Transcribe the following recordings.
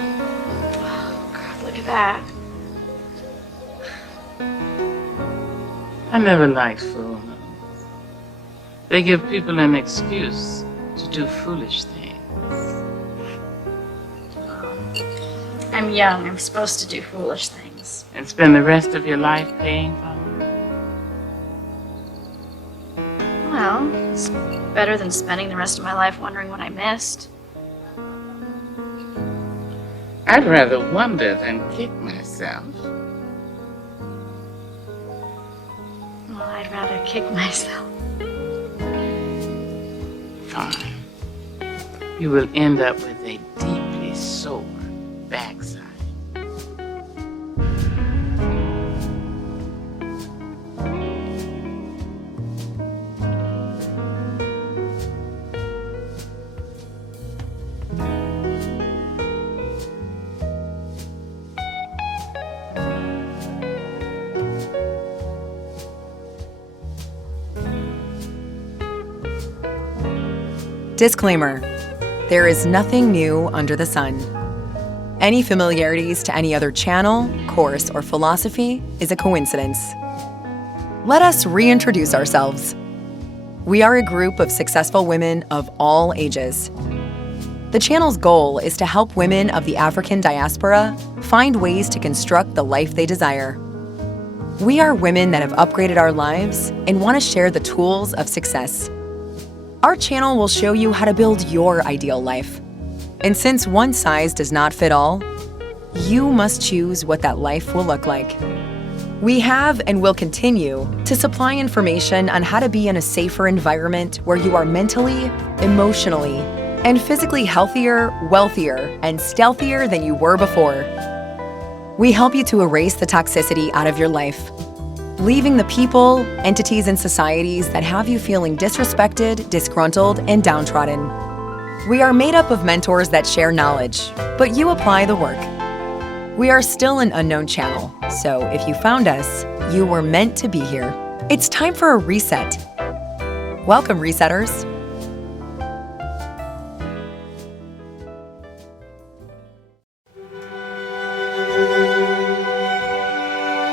Oh, God, look at that. I never liked full moons. They give people an excuse to do foolish things. I'm young. I'm supposed to do foolish things. And spend the rest of your life paying for them. Well, it's better than spending the rest of my life wondering what I missed. I'd rather wonder than kick myself. Well, I'd rather kick myself. Fine. You will end up with a deeply sore backside. Disclaimer: there is nothing new under the sun. Any familiarities to any other channel, course, or philosophy is a coincidence. Let us reintroduce ourselves. We are a group of successful women of all ages. The channel's goal is to help women of the African diaspora find ways to construct the life they desire. We are women that have upgraded our lives and want to share the tools of success. Our channel will show you how to build your ideal life. And since one size does not fit all, you must choose what that life will look like. We have and will continue to supply information on how to be in a safer environment where you are mentally, emotionally, and physically healthier, wealthier, and stealthier than you were before. We help you to erase the toxicity out of your life, leaving the people, entities, and societies that have you feeling disrespected, disgruntled, and downtrodden. We are made up of mentors that share knowledge, but you apply the work. We are still an unknown channel, so if you found us, you were meant to be here. It's time for a reset. Welcome, resetters.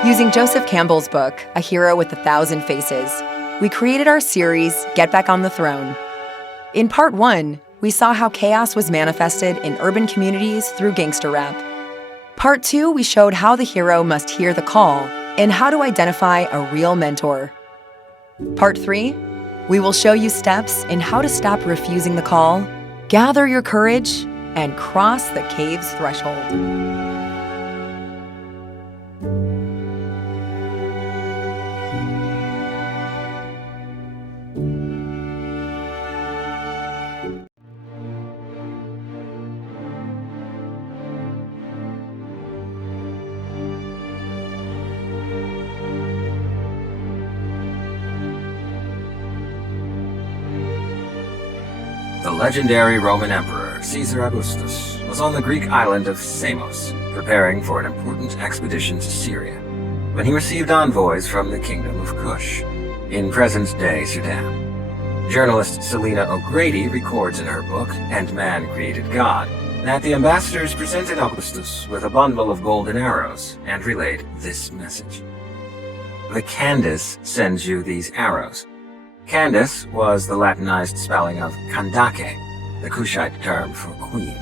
Using Joseph Campbell's book, A Hero with 1,000 Faces, we created our series, Get Back on the Throne. In part 1, we saw how chaos was manifested in urban communities through gangster rap. Part 2, we showed how the hero must hear the call and how to identify a real mentor. Part 3, we will show you steps in how to stop refusing the call, gather your courage, and cross the cave's threshold. The legendary Roman Emperor Caesar Augustus was on the Greek island of Samos, preparing for an important expedition to Syria, when he received envoys from the kingdom of Kush, in present-day Sudan. Journalist Selena O'Grady records in her book, And Man Created God, that the ambassadors presented Augustus with a bundle of golden arrows and relayed this message. The Candace sends you these arrows. Candace was the Latinized spelling of Kandake, the Kushite term for queen.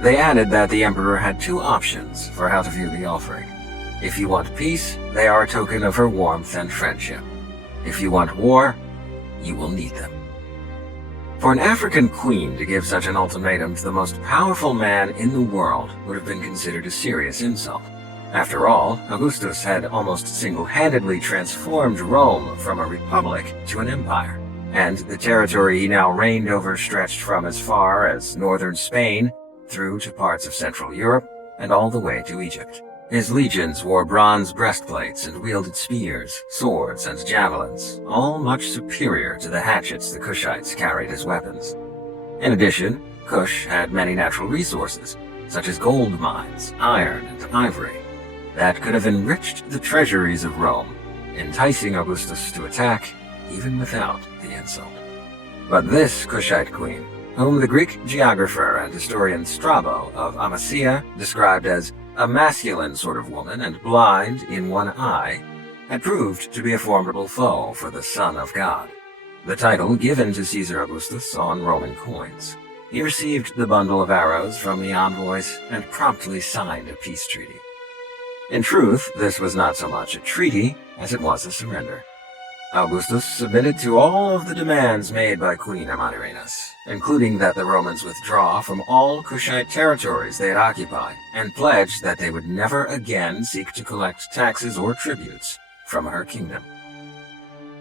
They added that the emperor had two options for how to view the offering. If you want peace, they are a token of her warmth and friendship. If you want war, you will need them. For an African queen to give such an ultimatum to the most powerful man in the world would have been considered a serious insult. After all, Augustus had almost single-handedly transformed Rome from a republic to an empire, and the territory he now reigned over stretched from as far as northern Spain through to parts of Central Europe and all the way to Egypt. His legions wore bronze breastplates and wielded spears, swords, and javelins, all much superior to the hatchets the Kushites carried as weapons. In addition, Kush had many natural resources, such as gold mines, iron, and ivory, that could have enriched the treasuries of Rome, enticing Augustus to attack even without the insult. But this Kushite queen whom the Greek geographer and historian Strabo of Amasia described as a masculine sort of woman and blind in one eye, had proved to be a formidable foe for the Son of God, the title given to Caesar Augustus on Roman coins. He received the bundle of arrows from the envoys and promptly signed a peace treaty. In truth, this was not so much a treaty as it was a surrender. Augustus submitted to all of the demands made by Queen Amanirenas, including that the Romans withdraw from all Kushite territories they had occupied, and pledged that they would never again seek to collect taxes or tributes from her kingdom.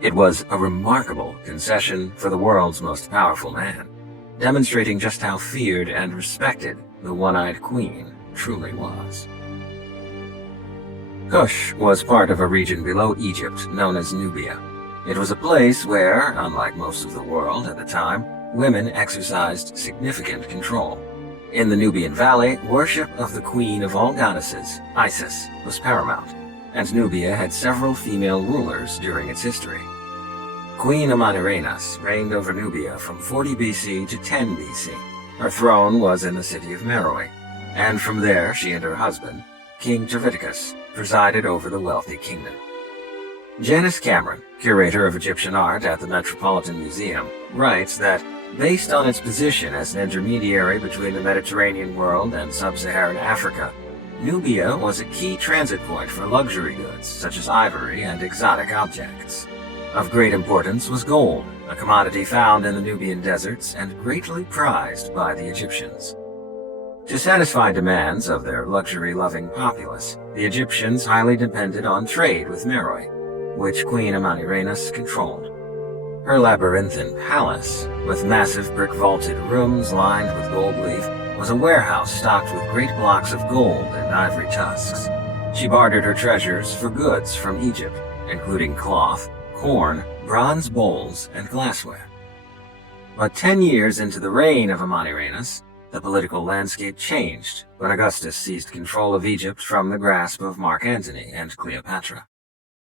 It was a remarkable concession for the world's most powerful man, demonstrating just how feared and respected the one-eyed queen truly was. Kush was part of a region below Egypt known as Nubia. It was a place where, unlike most of the world at the time, women exercised significant control. In the Nubian Valley, worship of the queen of all goddesses, Isis, was paramount, and Nubia had several female rulers during its history. Queen Amanirenas reigned over Nubia from 40 BC to 10 BC. Her throne was in the city of Metraux, and from there she and her husband, King Terviticus, presided over the wealthy kingdom. Janice Cameron, curator of Egyptian art at the Metropolitan Museum, writes that, based on its position as an intermediary between the Mediterranean world and sub-Saharan Africa, Nubia was a key transit point for luxury goods such as ivory and exotic objects. Of great importance was gold, a commodity found in the Nubian deserts and greatly prized by the Egyptians. To satisfy demands of their luxury-loving populace, the Egyptians highly depended on trade with Metraux, which Queen Amanirenas controlled. Her labyrinthine palace, with massive brick-vaulted rooms lined with gold leaf, was a warehouse stocked with great blocks of gold and ivory tusks. She bartered her treasures for goods from Egypt, including cloth, corn, bronze bowls, and glassware. But 10 years into the reign of Amanirenas, the political landscape changed when Augustus seized control of Egypt from the grasp of Mark Antony and Cleopatra.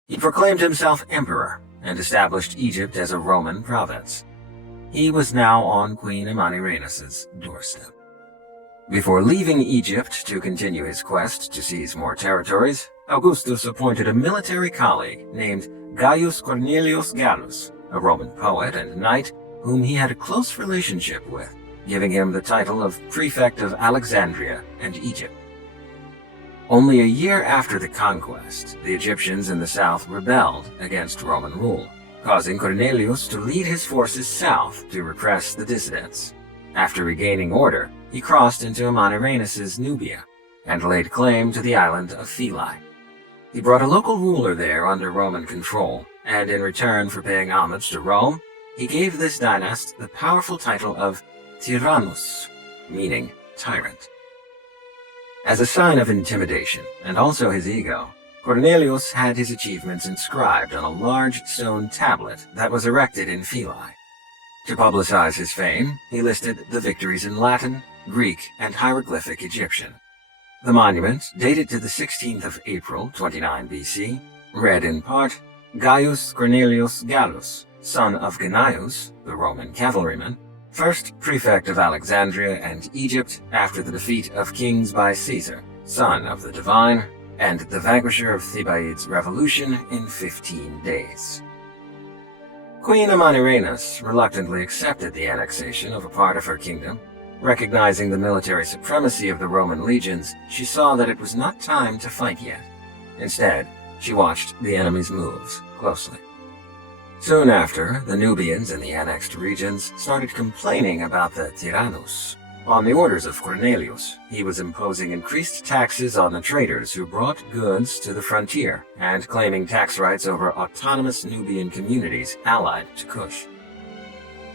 He proclaimed himself emperor and established Egypt as a Roman province. He was now on Queen Amanirenas' doorstep. Before leaving Egypt to continue his quest to seize more territories, Augustus appointed a military colleague named Gaius Cornelius Gallus, a Roman poet and knight whom he had a close relationship with, giving him the title of Prefect of Alexandria and Egypt. Only a year after the conquest, the Egyptians in the south rebelled against Roman rule, causing Cornelius to lead his forces south to repress the dissidents. After regaining order, he crossed into Amanirenas' Nubia and laid claim to the island of Philae. He brought a local ruler there under Roman control, and in return for paying homage to Rome, he gave this dynast the powerful title of Tyrannus, meaning tyrant. As a sign of intimidation, and also his ego, Cornelius had his achievements inscribed on a large stone tablet that was erected in Philae. To publicize his fame, he listed the victories in Latin, Greek, and hieroglyphic Egyptian. The monument, dated to the 16th of April, 29 BC, read in part, Gaius Cornelius Gallus, son of Gnaeus, the Roman cavalryman, first prefect of Alexandria and Egypt after the defeat of kings by Caesar, son of the divine, and the vanquisher of Thebaid's revolution in 15 days. Queen Amanirenas reluctantly accepted the annexation of a part of her kingdom. Recognizing the military supremacy of the Roman legions, she saw that it was not time to fight yet. Instead, she watched the enemy's moves closely. Soon after, the Nubians in the annexed regions started complaining about the Tyrannus. On the orders of Cornelius, he was imposing increased taxes on the traders who brought goods to the frontier and claiming tax rights over autonomous Nubian communities allied to Kush.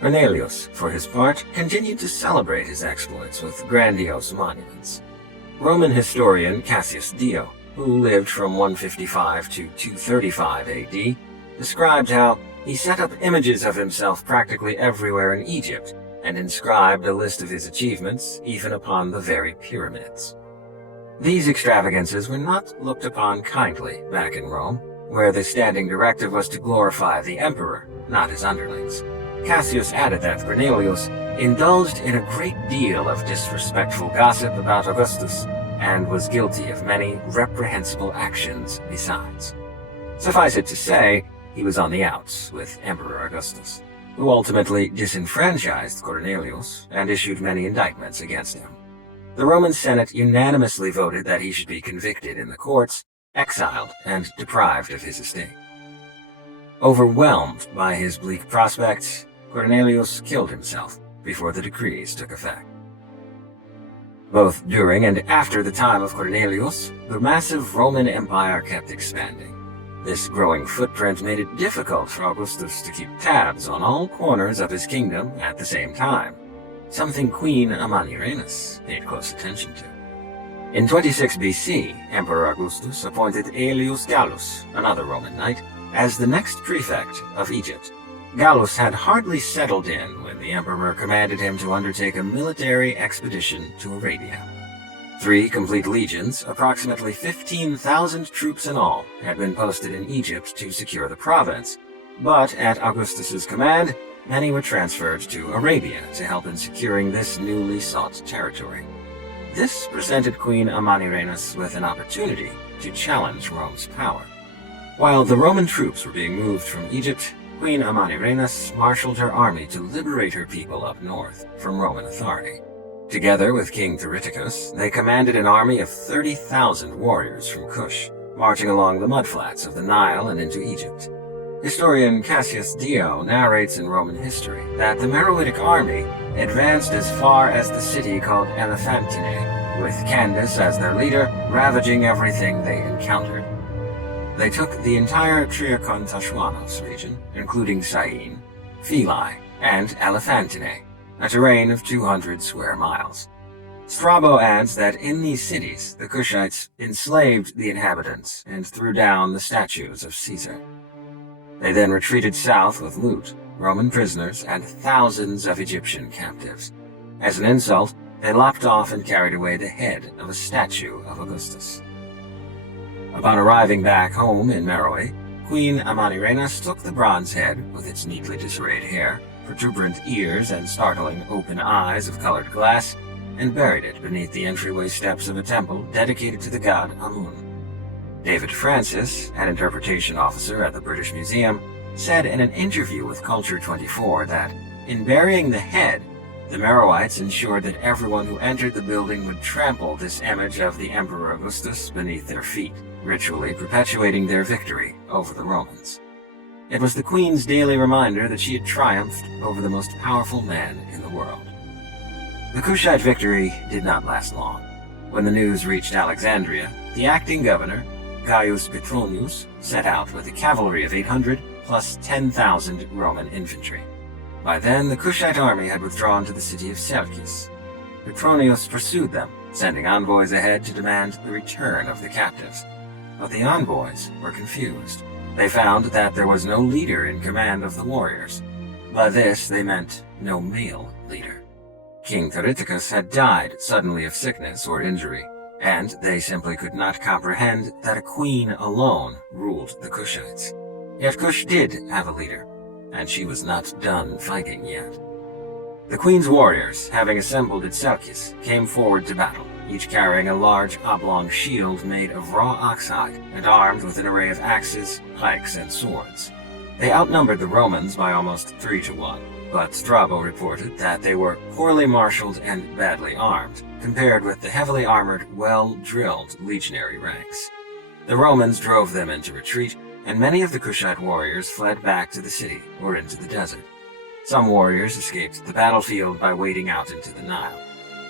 Cornelius, for his part, continued to celebrate his exploits with grandiose monuments. Roman historian Cassius Dio, who lived from 155 to 235 AD, described how he set up images of himself practically everywhere in Egypt and inscribed a list of his achievements even upon the very pyramids. These extravagances were not looked upon kindly back in Rome, where the standing directive was to glorify the emperor, not his underlings. Cassius added that Cornelius indulged in a great deal of disrespectful gossip about Augustus and was guilty of many reprehensible actions besides. Suffice it to say, he was on the outs with Emperor Augustus, who ultimately disenfranchised Cornelius and issued many indictments against him. The Roman Senate unanimously voted that he should be convicted in the courts, exiled, and deprived of his estate. Overwhelmed by his bleak prospects, Cornelius killed himself before the decrees took effect. Both during and after the time of Cornelius, the massive Roman Empire kept expanding. This growing footprint made it difficult for Augustus to keep tabs on all corners of his kingdom at the same time, something Queen Amanirenas paid close attention to. In 26 BC, Emperor Augustus appointed Aelius Gallus, another Roman knight, as the next prefect of Egypt. Gallus had hardly settled in when the emperor commanded him to undertake a military expedition to Arabia. 3 complete legions, approximately 15,000 troops in all, had been posted in Egypt to secure the province, but at Augustus's command, many were transferred to Arabia to help in securing this newly sought territory. This presented Queen Amanirenas with an opportunity to challenge Rome's power. While the Roman troops were being moved from Egypt, Queen Amanirenas marshaled her army to liberate her people up north from Roman authority. Together with King Theriticus, they commanded an army of 30,000 warriors from Kush, marching along the mudflats of the Nile and into Egypt. Historian Cassius Dio narrates in Roman history that the Meroitic army advanced as far as the city called Elephantine, with Candace as their leader, ravaging everything they encountered. They took the entire Triacontashuanos region, including Syene, Philae, and Elephantine, a terrain of 200 square miles. Strabo adds that in these cities, the Kushites enslaved the inhabitants and threw down the statues of Caesar. They then retreated south with loot, Roman prisoners, and thousands of Egyptian captives. As an insult, they lopped off and carried away the head of a statue of Augustus. Upon arriving back home in Meroe, Queen Amanirenas took the bronze head with its neatly disarrayed hair, protuberant ears, and startling open eyes of colored glass, and buried it beneath the entryway steps of a temple dedicated to the god Amun. David Francis, an interpretation officer at the British Museum, said in an interview with Culture 24 that, in burying the head, the Meroites ensured that everyone who entered the building would trample this image of the Emperor Augustus beneath their feet, ritually perpetuating their victory over the Romans. It was the Queen's daily reminder that she had triumphed over the most powerful man in the world. The Kushite victory did not last long. When the news reached Alexandria, the acting governor, Gaius Petronius, set out with a cavalry of 800 plus 10,000 Roman infantry. By then, the Kushite army had withdrawn to the city of Seleucus. Petronius pursued them, sending envoys ahead to demand the return of the captives. But the envoys were confused. They found that there was no leader in command of the warriors. By this, they meant no male leader. King Theriticus had died suddenly of sickness or injury, and they simply could not comprehend that a queen alone ruled the Kushites. Yet Kush did have a leader, and she was not done fighting yet. The queen's warriors, having assembled at Seleucus, came forward to battle, each carrying a large oblong shield made of raw oxhide and armed with an array of axes, pikes, and swords. They outnumbered the Romans by almost 3 to 1, but Strabo reported that they were poorly marshaled and badly armed, compared with the heavily armored, well-drilled legionary ranks. The Romans drove them into retreat, and many of the Kushite warriors fled back to the city or into the desert. Some warriors escaped the battlefield by wading out into the Nile.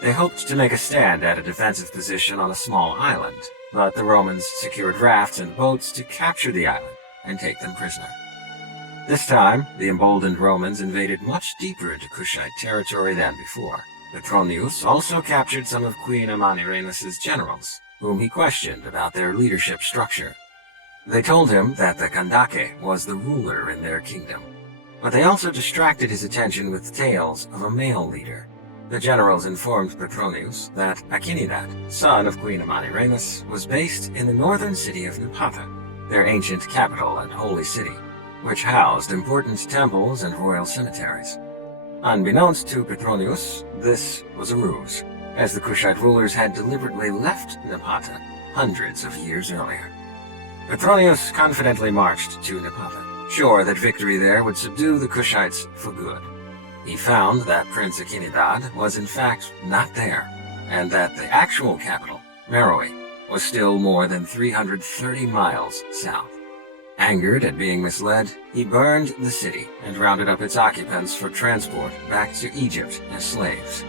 They hoped to make a stand at a defensive position on a small island, but the Romans secured rafts and boats to capture the island and take them prisoner. This time, the emboldened Romans invaded much deeper into Kushite territory than before. Petronius also captured some of Queen Amanirenas' generals, whom he questioned about their leadership structure. They told him that the Kandake was the ruler in their kingdom, but they also distracted his attention with tales of a male leader. The generals informed Petronius that Akinidat, son of Queen Amanirenas, was based in the northern city of Napata, their ancient capital and holy city. which housed important temples and royal cemeteries. Unbeknownst to Petronius, this was a ruse, as the Kushite rulers had deliberately left Napata hundreds of years earlier. Petronius confidently marched to Napata, sure that victory there would subdue the Kushites for good. He found that Prince Akinidad was in fact not there, and that the actual capital, Metraux, was still more than 330 miles south. Angered at being misled, he burned the city and rounded up its occupants for transport back to Egypt as slaves.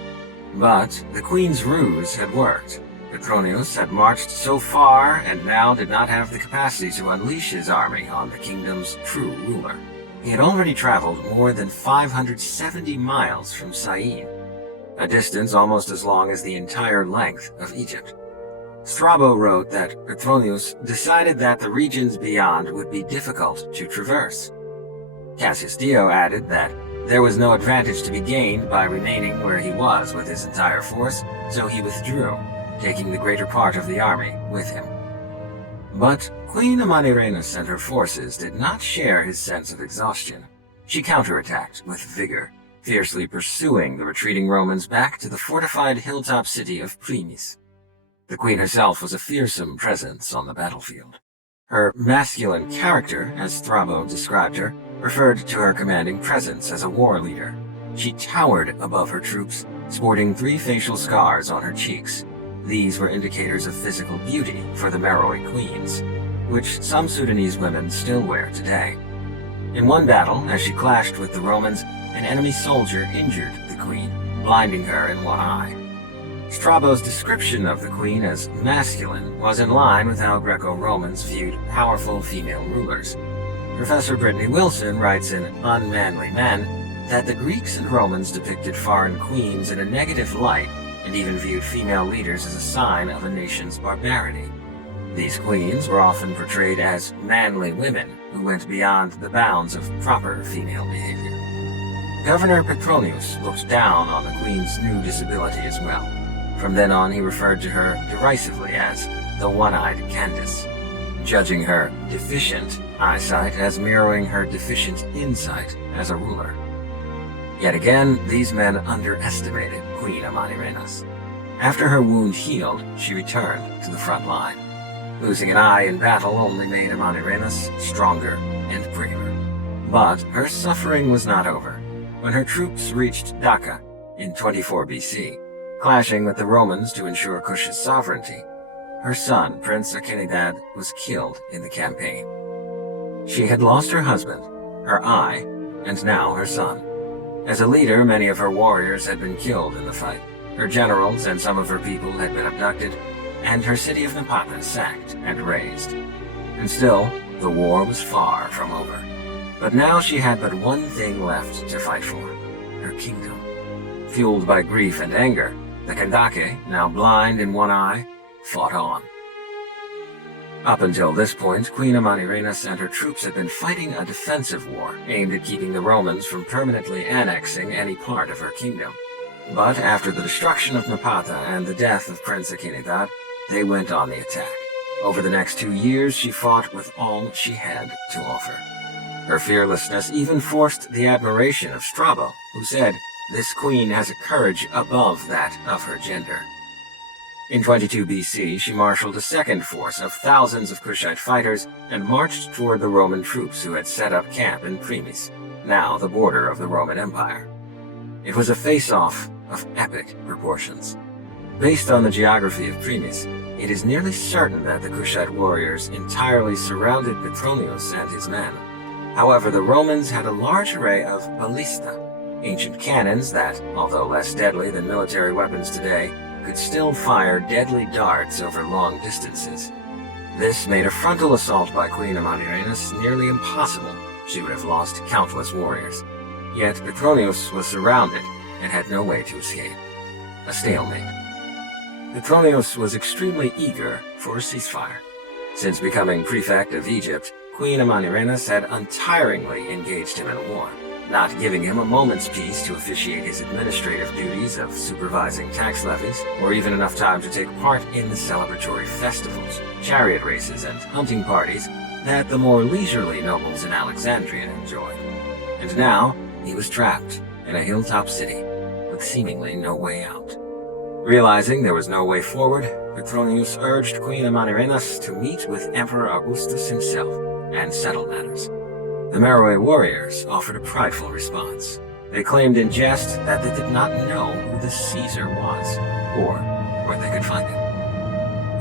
But the queen's ruse had worked. Petronius had marched so far and now did not have the capacity to unleash his army on the kingdom's true ruler. He had already traveled more than 570 miles from Syene, a distance almost as long as the entire length of Egypt. Strabo wrote that Petronius decided that the regions beyond would be difficult to traverse. Cassius Dio added that there was no advantage to be gained by remaining where he was with his entire force, so he withdrew, taking the greater part of the army with him. But Queen Amanirenas and her forces did not share his sense of exhaustion. She counterattacked with vigor, fiercely pursuing the retreating Romans back to the fortified hilltop city of Primis. The queen herself was a fearsome presence on the battlefield. Her masculine character, as Strabo described her, referred to her commanding presence as a war leader. She towered above her troops, sporting 3 facial scars on her cheeks. These were indicators of physical beauty for the Meroe queens, which some Sudanese women still wear today. In one battle, as she clashed with the Romans, an enemy soldier injured the queen, blinding her in one eye. Strabo's description of the queen as masculine was in line with how Greco-Romans viewed powerful female rulers. Professor Brittany Wilson writes in Unmanly Men that the Greeks and Romans depicted foreign queens in a negative light and even viewed female leaders as a sign of a nation's barbarity. These queens were often portrayed as manly women who went beyond the bounds of proper female behavior. Governor Petronius looked down on the queen's new disability as well. From then on, he referred to her derisively as the one-eyed Candace, judging her deficient eyesight as mirroring her deficient insight as a ruler. Yet again, these men underestimated Queen Amanirenas. After her wound healed, she returned to the front line. Losing an eye in battle only made Amanirenas stronger and braver. But her suffering was not over. When her troops reached Dhaka in 24 BC, clashing with the Romans to ensure Kush's sovereignty, her son, Prince Akinidad, was killed in the campaign. She had lost her husband, her eye, and now her son. As a leader, many of her warriors had been killed in the fight. Her generals and some of her people had been abducted, and her city of Napata sacked and razed. And still, the war was far from over. But now she had but one thing left to fight for: her kingdom. Fueled by grief and anger, the Kandake, now blind in one eye, fought on. Up until this point, Queen Amanirenas and her troops had been fighting a defensive war aimed at keeping the Romans from permanently annexing any part of her kingdom. But after the destruction of Napata and the death of Prince Akinidad, they went on the attack. Over the next 2 years, she fought with all she had to offer. Her fearlessness even forced the admiration of Strabo, who said, "This queen has a courage above that of her gender." In 22 BC, she marshaled a second force of thousands of Kushite fighters and marched toward the Roman troops who had set up camp in Primis, now the border of the Roman Empire. It was a face-off of epic proportions. Based on the geography of Primis, it is nearly certain that the Kushite warriors entirely surrounded Petronius and his men. However, the Romans had a large array of ballista, ancient cannons that, although less deadly than military weapons today, could still fire deadly darts over long distances. This made a frontal assault by Queen Amanirenas nearly impossible. She would have lost countless warriors. Yet Petronius was surrounded and had no way to escape. A stalemate. Petronius was extremely eager for a ceasefire. Since becoming prefect of Egypt, Queen Amanirenas had untiringly engaged him in war, not giving him a moment's peace to officiate his administrative duties of supervising tax levies, or even enough time to take part in the celebratory festivals, chariot races, and hunting parties that the more leisurely nobles in Alexandria enjoyed. And now, he was trapped in a hilltop city with seemingly no way out. Realizing there was no way forward, Petronius urged Queen Amanirenas to meet with Emperor Augustus himself and settle matters. The Meroe warriors offered a prideful response. They claimed in jest that they did not know who the Caesar was, or where they could find him.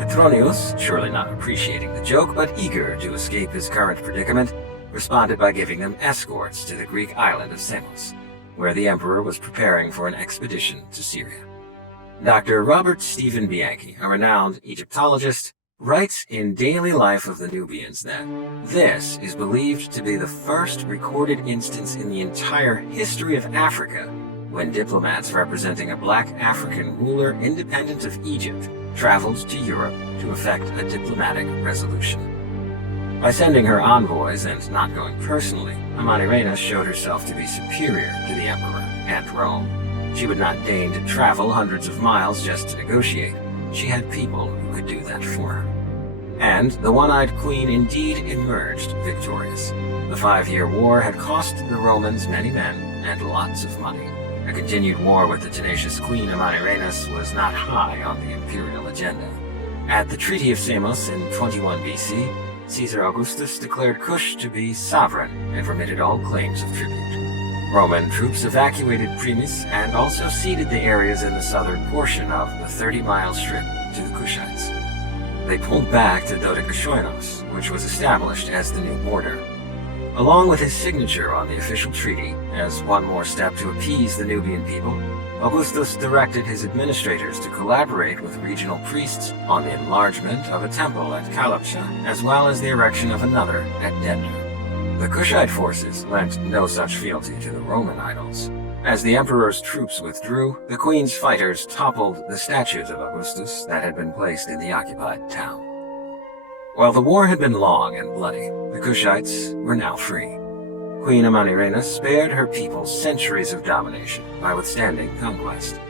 Petronius, surely not appreciating the joke but eager to escape his current predicament, responded by giving them escorts to the Greek island of Samos, where the emperor was preparing for an expedition to Syria. Dr. Robert Stephen Bianchi, a renowned Egyptologist, writes in Daily Life of the Nubians that this is believed to be the first recorded instance in the entire history of Africa when diplomats representing a black African ruler independent of Egypt traveled to Europe to effect a diplomatic resolution. By sending her envoys and not going personally, Amanirenas showed herself to be superior to the emperor and Rome. She would not deign to travel hundreds of miles just to negotiate. She had people who could do that for her. And the one-eyed queen indeed emerged victorious. The 5-year war had cost the Romans many men and lots of money. A continued war with the tenacious Queen Amanirenas was not high on the imperial agenda. At the Treaty of Samos in 21 BC, Caesar Augustus declared Kush to be sovereign and remitted all claims of tribute. Roman troops evacuated Primus and also ceded the areas in the southern portion of the 30-mile strip to the Kushites. They pulled back to Dodekashoinos, which was established as the new border. Along with his signature on the official treaty, as one more step to appease the Nubian people, Augustus directed his administrators to collaborate with regional priests on the enlargement of a temple at Kalabsha, as well as the erection of another at Denver. The Kushite forces lent no such fealty to the Roman idols. As the emperor's troops withdrew, the queen's fighters toppled the statues of Augustus that had been placed in the occupied town. While the war had been long and bloody, the Kushites were now free. Queen Amanirenas spared her people centuries of domination by withstanding conquest.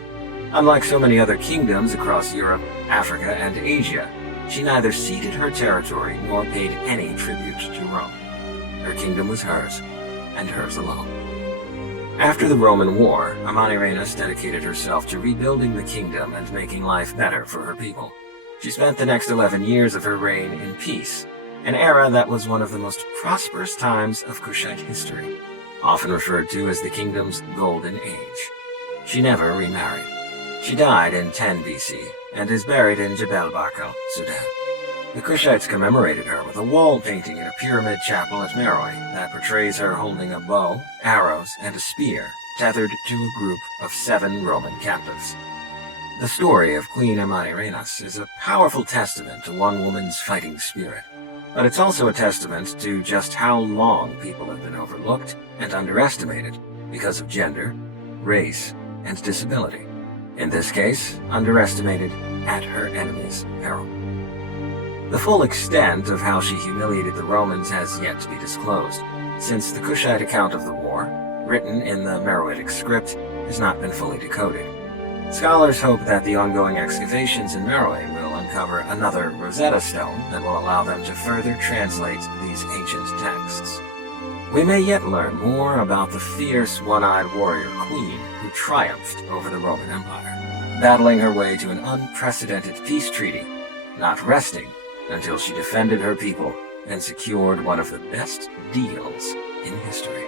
Unlike so many other kingdoms across Europe, Africa, and Asia, she neither ceded her territory nor paid any tribute to Rome. Her kingdom was hers, and hers alone. After the Roman War, Amanirenas dedicated herself to rebuilding the kingdom and making life better for her people. She spent the next 11 years of her reign in peace, an era that was one of the most prosperous times of Kushite history, often referred to as the kingdom's golden age. She never remarried. She died in 10 BC and is buried in Jebel Barkal, Sudan. The Kushites commemorated her with a wall painting in a pyramid chapel at Metraux that portrays her holding a bow, arrows, and a spear, tethered to a group of 7 Roman captives. The story of Queen Amanirenas is a powerful testament to one woman's fighting spirit, but it's also a testament to just how long people have been overlooked and underestimated because of gender, race, and disability. In this case, underestimated at her enemy's peril. The full extent of how she humiliated the Romans has yet to be disclosed, since the Kushite account of the war, written in the Meroitic script, has not been fully decoded. Scholars hope that the ongoing excavations in Meroe will uncover another Rosetta Stone that will allow them to further translate these ancient texts. We may yet learn more about the fierce one-eyed warrior queen who triumphed over the Roman Empire, battling her way to an unprecedented peace treaty, not resting until she defended her people and secured one of the best deals in history.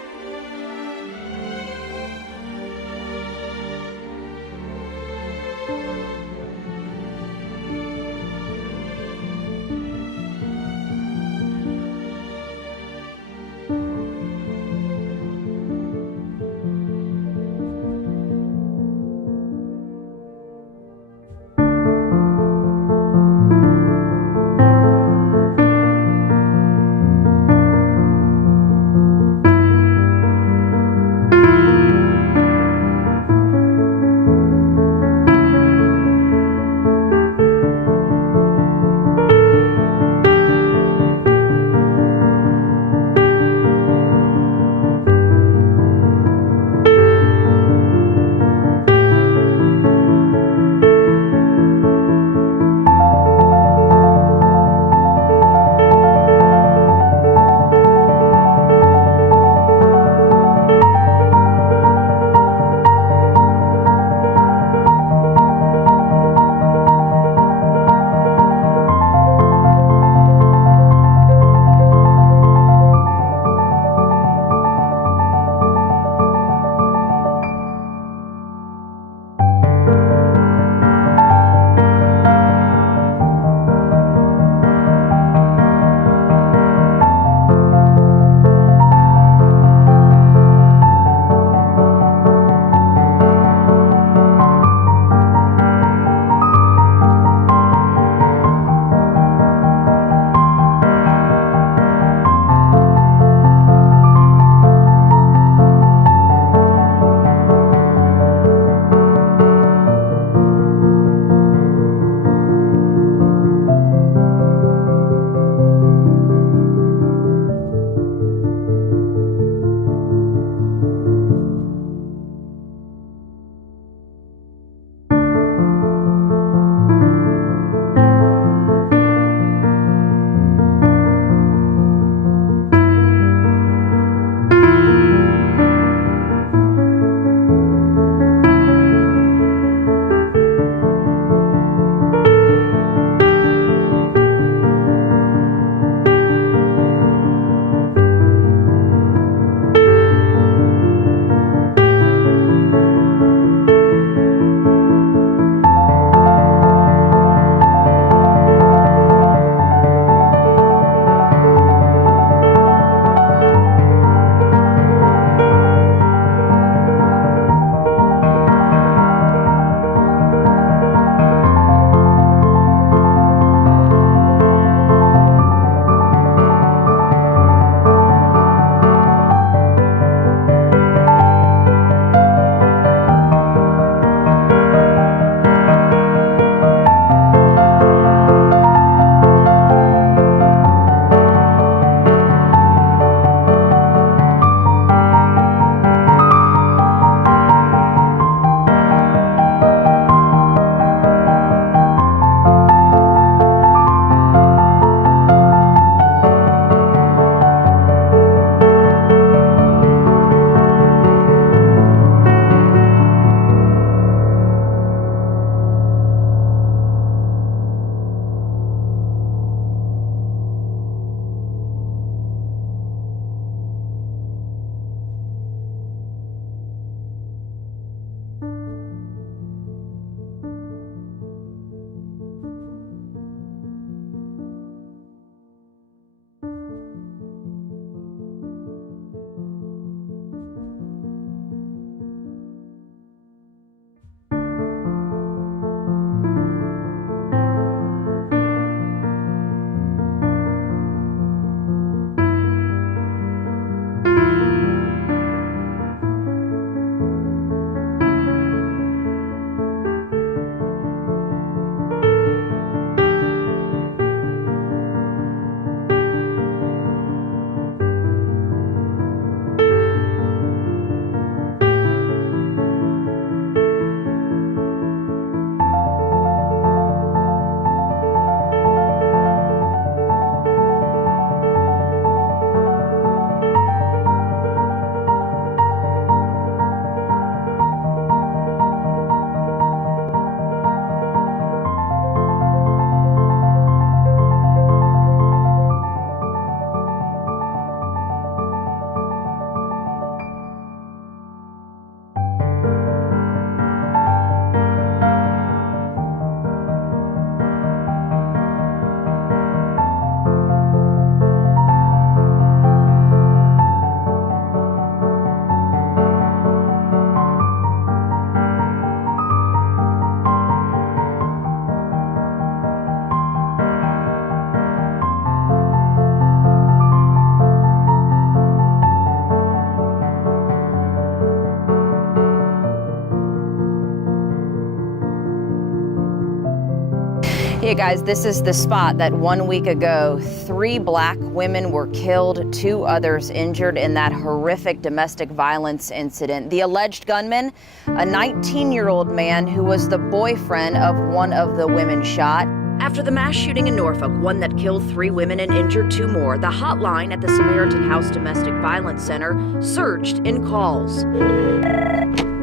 Yeah, guys, this is the spot that 1 week ago, 3 black women were killed, 2 others injured in that horrific domestic violence incident. The alleged gunman, a 19-year-old man who was the boyfriend of one of the women shot. After the mass shooting in Norfolk, one that killed 3 women and injured 2 more, the hotline at the Samaritan House Domestic Violence Center surged in calls.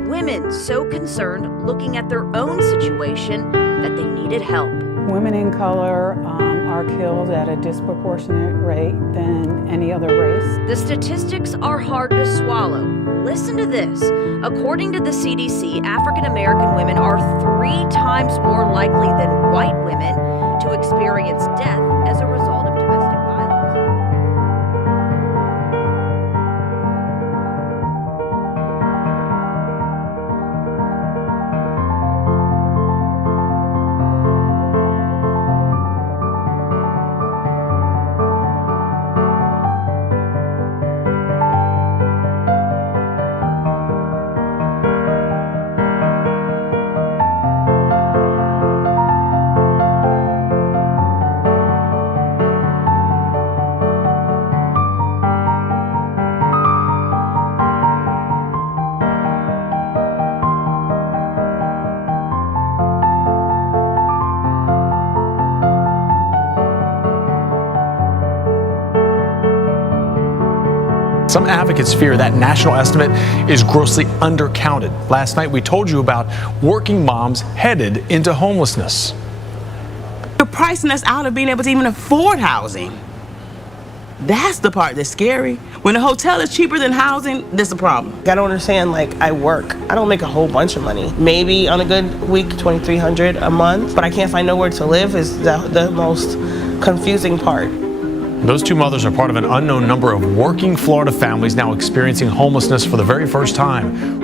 Women so concerned, looking at their own situation, that they needed help. Women in color are killed at a disproportionate rate than any other race. The statistics are hard to swallow. Listen to this. According to the CDC, African American women are 3 times more likely than white women to experience death as a result of domestic violence. Some advocates fear that national estimate is grossly undercounted. Last night, we told you about working moms headed into homelessness. You're pricing us out of being able to even afford housing. That's the part that's scary. When a hotel is cheaper than housing, that's a problem. I don't understand, like, I work. I don't make a whole bunch of money. Maybe on a good week, $2,300 a month, but I can't find nowhere to live is the most confusing part. Those 2 mothers are part of an unknown number of working Florida families now experiencing homelessness for the very first time.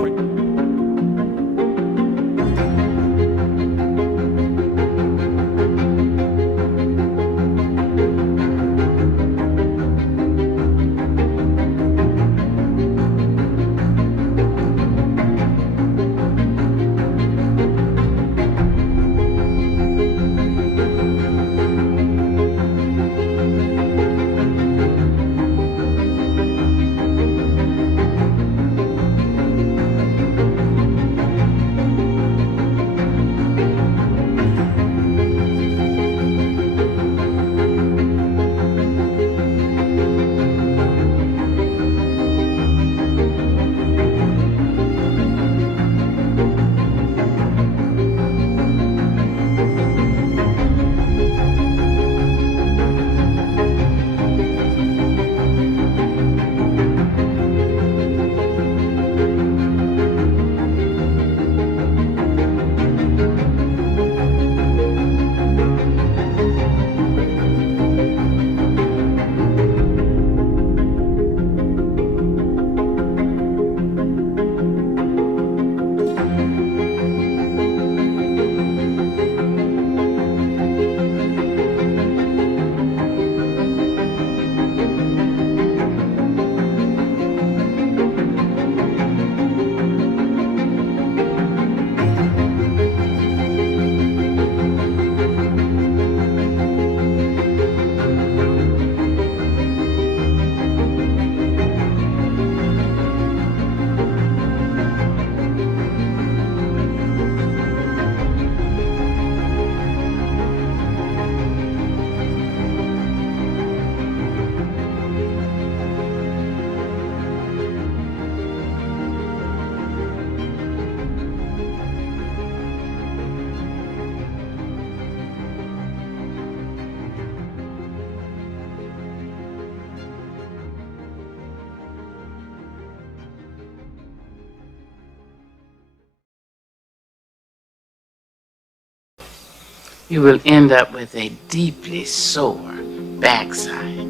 You will end up with a deeply sore backside.